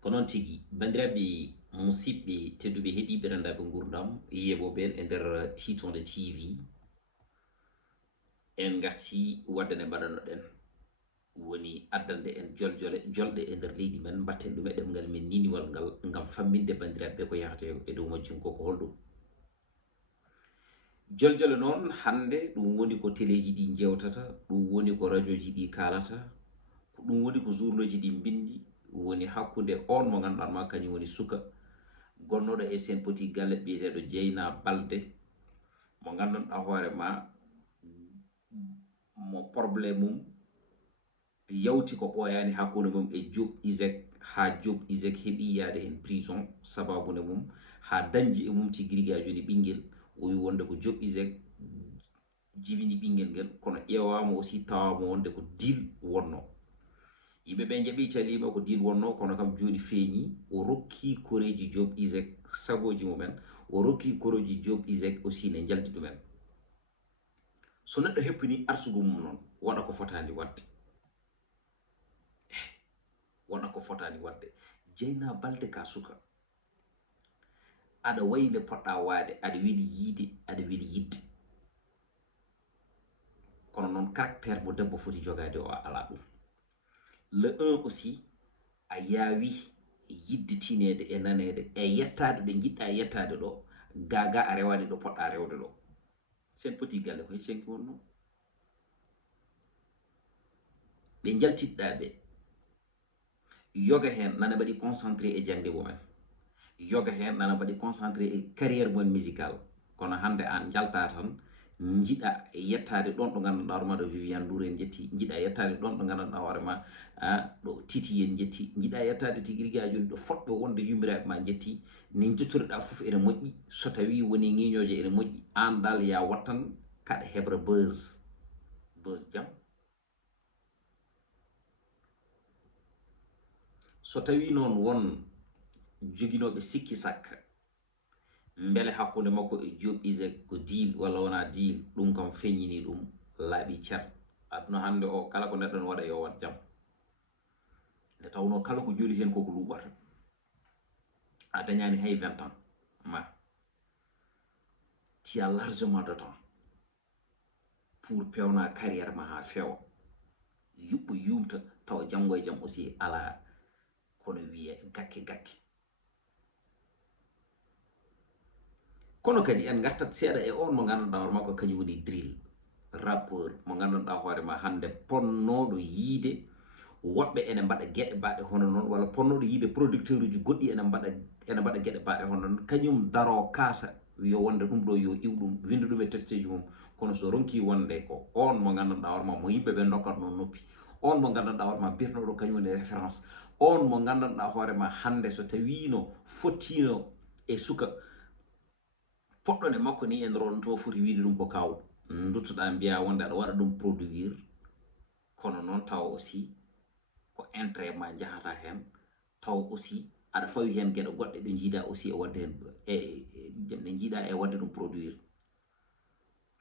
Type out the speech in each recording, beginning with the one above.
ko noon tigi bandiraɓe musidɓe tedduɓe heeɗiɓe rendaɓe gurdam yeɓoɓen e nder titonde tv en garti wadde nde mbaɗanoɗen woni addande en jolɗe e nder leydi men batten ɗum e ɗemgal men niniwal ngal ngam famminde bandiraɓe ko yahata e dow majjum ko holɗum joljole noon hande ɗum woni ko téléji ɗi jewtata ɗum woni ko radio ji ɗi kalata ɗum woni ko journaux ji ɗi bindi woni hakkunde on mo ganduɗa ma kañum woni suka gonnoɗo e sen petit galle biyeteɗo Jeynaba BALDE mo ganduɗa hoore ma mo probléme mum yawti ko ɓooyani hakkunde mum e WUJJAT ha WUJJAT heeɓi yaade hen prison sababude mum ha dañji e mum tigui joni ɓinguel o wi wonde ko WUJJAT jibini ɓinguel ngel kono ƴewama aussi tawama wonde ko deal wonno yimɓeɓe jaaɓi calima ko deal wonno kono kam joni feeñi o rokki koreji WUJJAT sagoji mumen o rokki koreji WUJJAT aussi ne jalti ɗumen so neɗɗo heppini arsugu mum noon waɗa ko fotani wadde waɗa ko fotani wadde Jeynaba BALDE ka suka aɗa wayi nde poɗɗa waade aɗa weli yiide aɗa weli yidde kono noon caractère mo debbo foti jogade o ala ɗum le 1 aussi a yaawi yidditinede e nanede e yettade ɗo jiɗɗa yettade ɗo gaga a rewani ɗo poɗɗa rewde ɗo sen petit galle ko heccenki wonno ɓe jaltitɗaɓe yoga hen nana mbaɗi concentré e jangde mumen yoga hen nana mbaɗi concentré e carrière mon musical kono hande an jalta tan jiɗa yettade ɗon ɗo ganduɗa hoorema ɗo Viviane Ndour en jetti jiɗa yettade ɗon ɗo ganduɗa hoorema ɗo Titi en jetti jiɗa yettade tigui rigui joni ɗo foɗɓe wonde yummiraɓe ma jetti ni jottoriɗa foof ene moƴƴi so tawi woni ŋiñoje ene moƴƴi an dal ya wattan kaɗa heɓra buzz jam so tawi noon won joguinoɓe sikki sakka beele hakkunde makko e WUJJAT ko deal walla wona deal ɗum kam feññini ɗum laaɓi cer aduna hande o kala ko neɗɗo ne waɗa yo wat jam nde tawno kala ko joli hen koko luɓata a dañani hay 20 ans ma tu as largement de temps pour pewna carrière ma ha fewa yuɓɓo yumta tawa janggo e jaam aussi ala kono wiye gakke kono kadi en gartat seeɗa e on mo ganduɗa hoore makko kañum woni BRIL rappeur mo ganduɗa hoorema hande ponnoɗo yiide woɓɓe ene mbaɗa gueɗe baɗe hono noon walla ponnoɗo yiide producteur uji goɗɗi ene mbaɗa gueɗe baɗe hono noon kañum daro kaasa yo wonde ɗum ɗo yo iw ɗum winda ɗum e teste ji mum kono so ronki wonde ko on mo ganduɗa hoorema mo yimɓeɓe dokkata noon noppi on mo ganduɗa hoorema birnoɗo kañum woni référence on mo ganduɗa hoorema hande so tawino fottino e suka poɗɗone makko ni e nder on to foti wiide ɗum ko kaw duttoɗa mbiya wonde aɗa waɗa ɗum produire kono noon tawa aussi ko intérêt ma jahata hen tawa aussi aɗa fawi hen gueɗe goɗɗe ɗe jiida aussi e wadde hen ɗe jiiɗa e wadde ɗum produire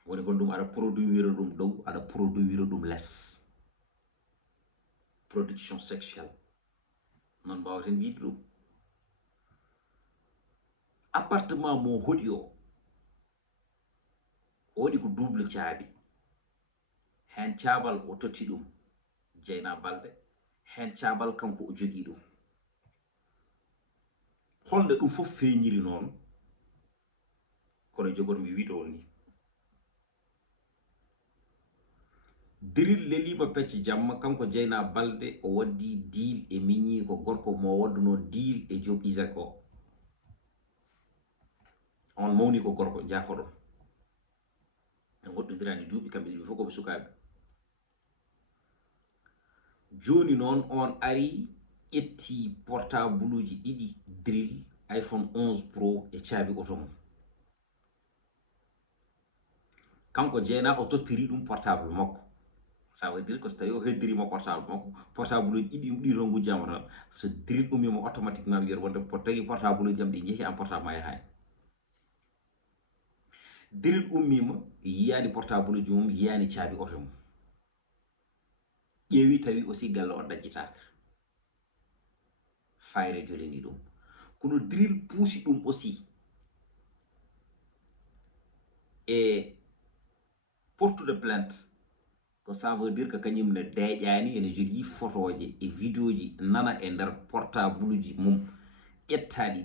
woni holɗum aɗa produire ɗum dow aɗa produire ɗum less production sexuelle non mbawaten wiide ɗum appartement mo hoɗi o waɗi ko double caabi hen caabal o totti ɗum Jeynaba BALDE hen caabal kanko o jogui ɗum holde ɗum fof feeñiri noon kono jogormi wiɗo ni BRIL lelima pecce jamma kanko Jeynaba BALDE o waddi deal e miñi ko gorko mo wadduno deal e WUJJAT o on mawni ko gorko jaafoɗo e goɗɗodirani duuɓi kamɓe ɗiɓe fof koɓe sukaɓe joni noon on ari ƴetti portable uji ɗiɗi BRIL iPhone 11 Pro e caabi auto mum kanko Jeynaba o tottiri ɗum portable makko ça veut dire que so tawi o heddirima portable makko portable uji ɗiɗi to gujjama tan so BRIL ummima automatiquement wiyata wonde tagui portable uji jam ɗi jeehi en portable ma yahani BRIL ummima yiyani portable uji mum yiyani caabi auto mum ƴeewi tawi aussi galle o dajjitaka fayre jolini ɗum kono drill puusi ɗum aussi e portude plainte ko ça veut dire que kañum ne deeƴani ene jogii photoje e vidéo ji nana e nder portable ji mum ƴettaɗi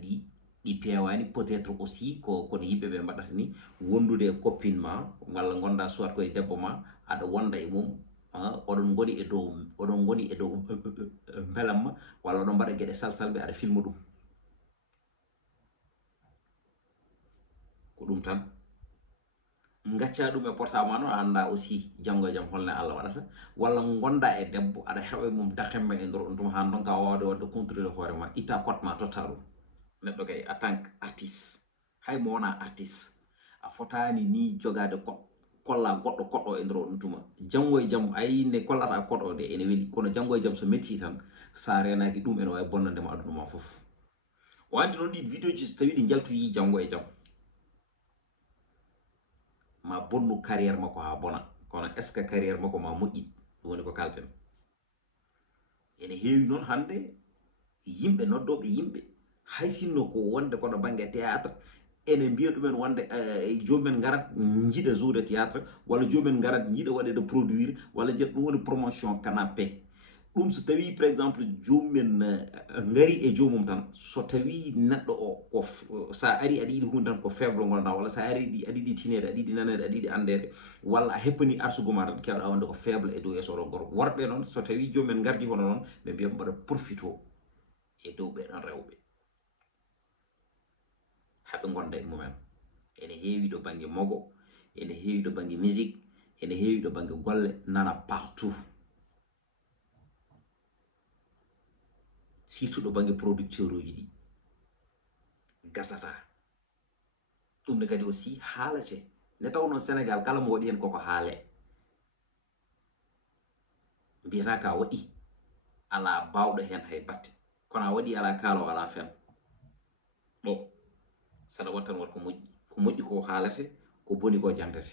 ɗi pewani peut être aussi kono yimɓe ɓe mbaɗata ni wondude e copine ma walla gonda soit koye debbo ma aɗa wonda e mum oɗon goni e dow belamma walla oɗon mbaɗa gueɗe salsalɓe aɗa filma ɗum ko ɗum tan gacca ɗum e portable ma noon a anda aussi janggo e jaam holne Allah waɗata walla gonda e debbo aɗa heɓa mum dakemme e nder on tuma han donc a wawde wadde contrôler hoore ma itta cote ma totta ɗum neɗɗo kay en tant que artiste hay mo wona artiste a fotani ni jogade kolla goɗɗo koɗɗo e nder on tuma janggo e jaam ayi ne kollata koɗɗo de ene weeli kono janggo e jaam so metti tan sa renaki ɗum ene wawi bonnandema aduna ma foof o andi noon ɗi vidéo ji so tawi ɗi jaltoyi janggo e jaam ma bonnu carrière makko ha bona kono est ce que carrière makko ma moƴƴi ɗum woni ko kalten ene heewi noon hande yimɓe noddoɓe yimɓe hay sinno ko wonde kono banggue théâtre ene mbiya ɗumen wonde jomumen garat jiiɗa joude théâtre walla jomumen garat jiiɗa waɗede produire walla jeeɗa ɗum woni promotion canapé ɗum so tawi par exemple jomumen ngari e jomum tan so tawi neɗɗo o sa ari aɗa yiɗi hunde tan ko faible gonɗa walla sa ari aɗa yiɗi tinede aɗa yiɗi nanede aɗa yiɗi andede walla a heppani arsugu ma tan kewɗa wonde ko faible e dow yeeso oɗon gorko worɓe noon so tawi jomumen gardi hono noon ɓe mbiya mbaɗa profito e dow ɓeɗon rewɓe haɓe gonda e mumen ene heewi ɗo banggue mogo ene heewi ɗo banggue musique ene heewi ɗo banggue golle nana partout surtout ɗo banggue producteur uji ɗi gasata ɗum ne kadi aussi haalate nde tawno Sénégal kala mo waɗi hen koko haale mbiyata ka waɗi ala bawɗo hen hay batte kono a waɗi ala kaalo ala fen ɗo saɗa watta tan wat ko moƴƴi ko haalate ko boni ko jantete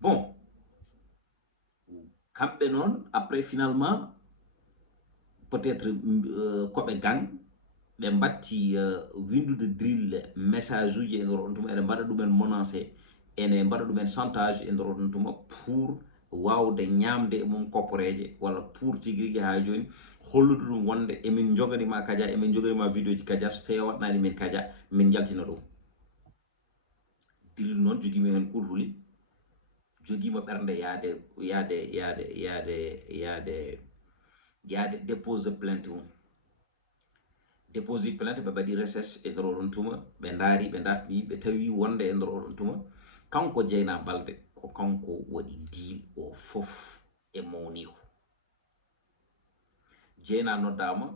bon kamɓe noon après finalement peut être koɓe gang ɓe batti windude drill message uji e nder on tuma ene mbaɗa ɗumen menacé ene mbaɗa ɗumen chantage e nder on tuma pour wawde ñamde e mum koppareje walla pour tigui rigui ha joni hollude ɗum wonde emin joganima kadia emin joganima vidéo ji kadia so tawi a waɗnani min kadia min jaltina ɗum drill noon joguimi hen ɓurhuli joguima ɓernde yaade dépose plainte mum déposé plainte ɓe mbaɗi recherche e nder oɗon tuma ɓe ndaari ɓe dartini ɓe tawi wonde e nder oɗon tuma kanko Jeynaba Balde ko kanko waɗi deal o fof e mawniho Jeyna noddama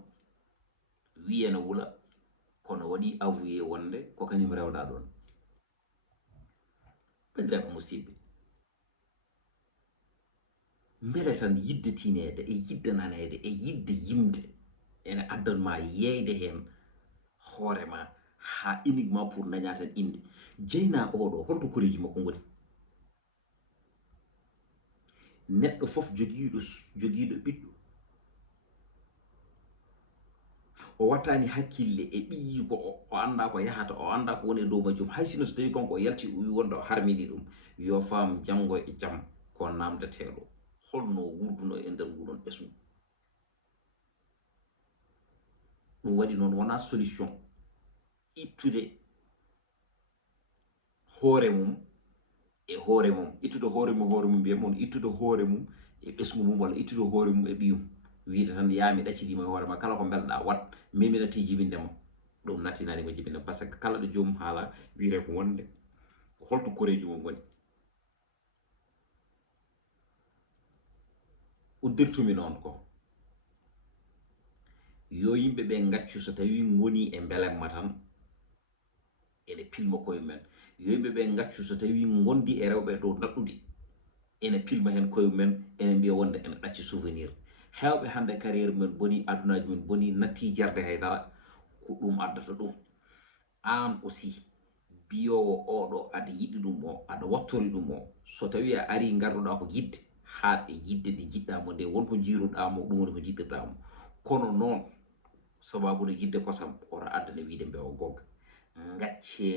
wi ene wula kono waɗi avoué wonde ko kañum rewɗa ɗon bandiraɓe musidɓe beele tan yidde tinede e yidde nanede e yidde yimde ene addanma yeyde hen hoorema ha uniquement pour daña tan inde Jeyna oɗo holto koreji makko goni neɗɗo fof joguiɗo ɓiɗɗo o wattani hakkille e ɓiyi ko o anda ko yahata o anda ko woni e dow majjum hay sinno so tawi konko o yalti o wi wonde o harmini ɗum yo faam janggo e jaam ko namdeteɗo holno wurduno e nder nguɗon ɓesgu ɗum waɗi noon wona solution ittude hoore mum e hoore mum ittude hoore mum mbiyam on ittude hoore mum e ɓesgu mum walla ittude hoore mum e ɓiyum wiide tan yami ɗaccitima e hoorema kala ko belɗa wat mimi natti jibindema ɗum nattinanima jibindema par ce que kala ɗo joomum haala wiire ko wonde holto koreji mum goni uddirtumi noon ko yo yimɓeɓe gaccu so tawi goni e belemma tan ene pilma koye mumen yo yimɓeɓe gaccu so tawi gondi e rewɓe dow naɗɗude ene pilma hen koye mumen ene mbiya wonde ene ɗacci souvenir hewɓe hande carrière mumen boni adunaji mumen boni natti jarde haydara ko ɗum addata ɗum an aussi biyowo oɗo aɗa yiɗi ɗum o aɗa wattori ɗum o so tawi a ari garduɗa ko yidde haa e yidde ɗe jiɗɗamo nde wonko jiiruɗamo ɗum woni ko jiɗirɗamo kono noon sababude yidde kosam ora addane wiide mbewa gonga gacce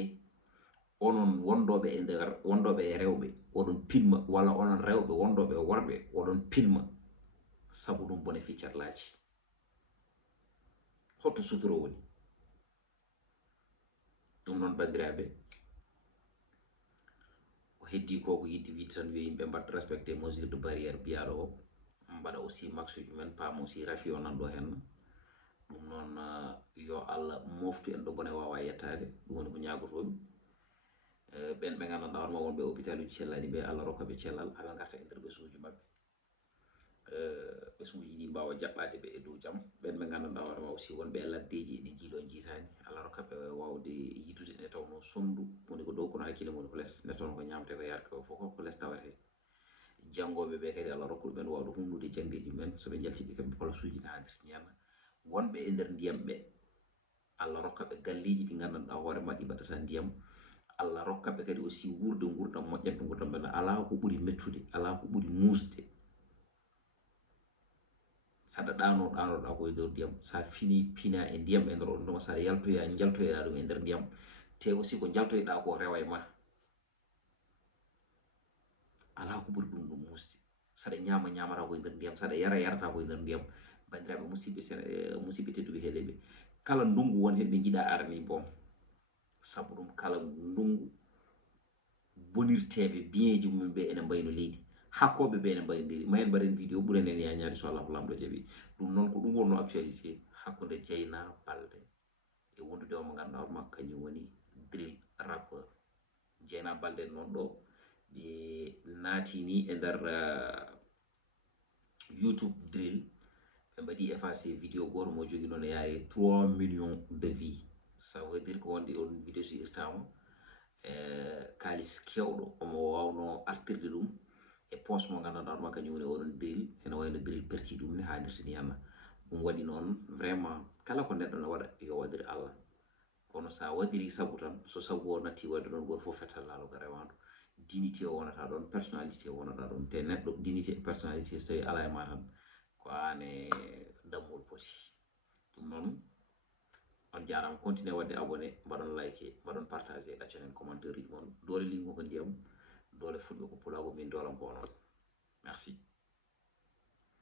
onon wondoɓe e nder wondoɓe e rewɓe oɗon pilma walla onon rewɓe wondoɓe e worɓe oɗon pilma sabu ɗum bone ficcarlaji hotto sutoro woni ɗum noon bandiraɓe ko heddi ko ko yidde wiide tan yo yimɓe mbatta respecté mesure de barrière biyaɗo o mbaɗa aussi maxe uji men paam aussi rafi o nan ɗo hen ɗum noon yo Allah moftu en ɗo bone wawa yettade ɗum woni ko ñagotomi ɓen ɓe gandanɗa hoorema wonɓe hôpital uji cellaɗi ɓe Allah rokkaɓe cellal haɓe garta e nder ɓesguji mabɓe ɓesguji ɗi mbawa jaɓɓade ɓe e dow jaam ɓen ɓe gandanɗa hoorema aussi wonɓe e laddeji ɗi jiiɗo jiitani Allah rokkaɓe wawde yitude nde tawno sondu woni ko dow kono hakkille woni ko less nde tawno ko ñamte ko yarate ko fof ko less tawate janggoɓe ɓe kadi Allah rokkuɓe ɓen wawde hunnude jangdeji mumen soɓe jaltiɓe kamɓe place uji ɗi haadirta ñanna wonɓe e nder ndiyam ɓe Allah rokkaɓe galleji ɗi gandanɗa hoorema ɗi mbaɗata ndiyam Allah rokkaɓe kadi aussi wurde gurdam moƴƴanɓe gurdam ɓe ala ko ɓuuri mettude ala ko ɓuuri musde saɗa ɗanoɗa koye nder ndiyam sa fini pina e ndiyam e nder on ɗuma saɗa yaltoya jaltoyeɗa ɗum e nder ndiyam te aussi ko jaltoyeɗa ko rewa e ma ala ko ɓuuri ɗum ɗum musde saɗa ñama ñamata koye nder ndiyam saɗa yara yarata koye nder ndiyam bandiraɓe musidɓe tedduɓe heeɗeɓe kala ndungu won hen ɓe jiiɗa arani boom sabu ɗum kala ndungu bonirteɓe bien ji mumen ɓe ene mbayno leydi hakkoɓe ɓe ene mbayno leydi ma en mbaɗen vidéo ɓuuren en yañade so Allah ko lamɗo jaaɓi ɗum noon ko ɗum wonno actualité hakkude Jeynaba Balde e wondude o mo ganduɗa hoorema kañum woni BRIL rappeur Jeynaba Balde noon ɗo ɓe naatini e nder YouTube BRIL ɓe mbaɗi effacé vidéo goto mo jogui noon e yaari 3 millions de vues ça veut dire ko wonde on vidéo so irtama kalis kewɗo omo wawno artirde ɗum e poche mo gandanɗa hoorema kañum woni oɗon BRIL ene wayno BRIL perti ɗum ni haadirta ni yanna ɗum waɗi noon vraiment kala ko neɗɗo ne waɗa yo waɗir Allah kono sa waɗiri sabu tan so sabu o natti wadde ɗon goto fof fettal laalo ko rewandu dignité o wonata ɗon personnalité o wonata ɗon te neɗɗo dignité e personnalité so tawi ala e ma tan ko an e dammol poti ɗum noon on jarama continuer wadde abonné mbaɗon like mbaɗon partagé ɗaccon en commentaire uji moon doole lingo ko ndiyam doole fulɓe ko pulago min doolam ko onon merci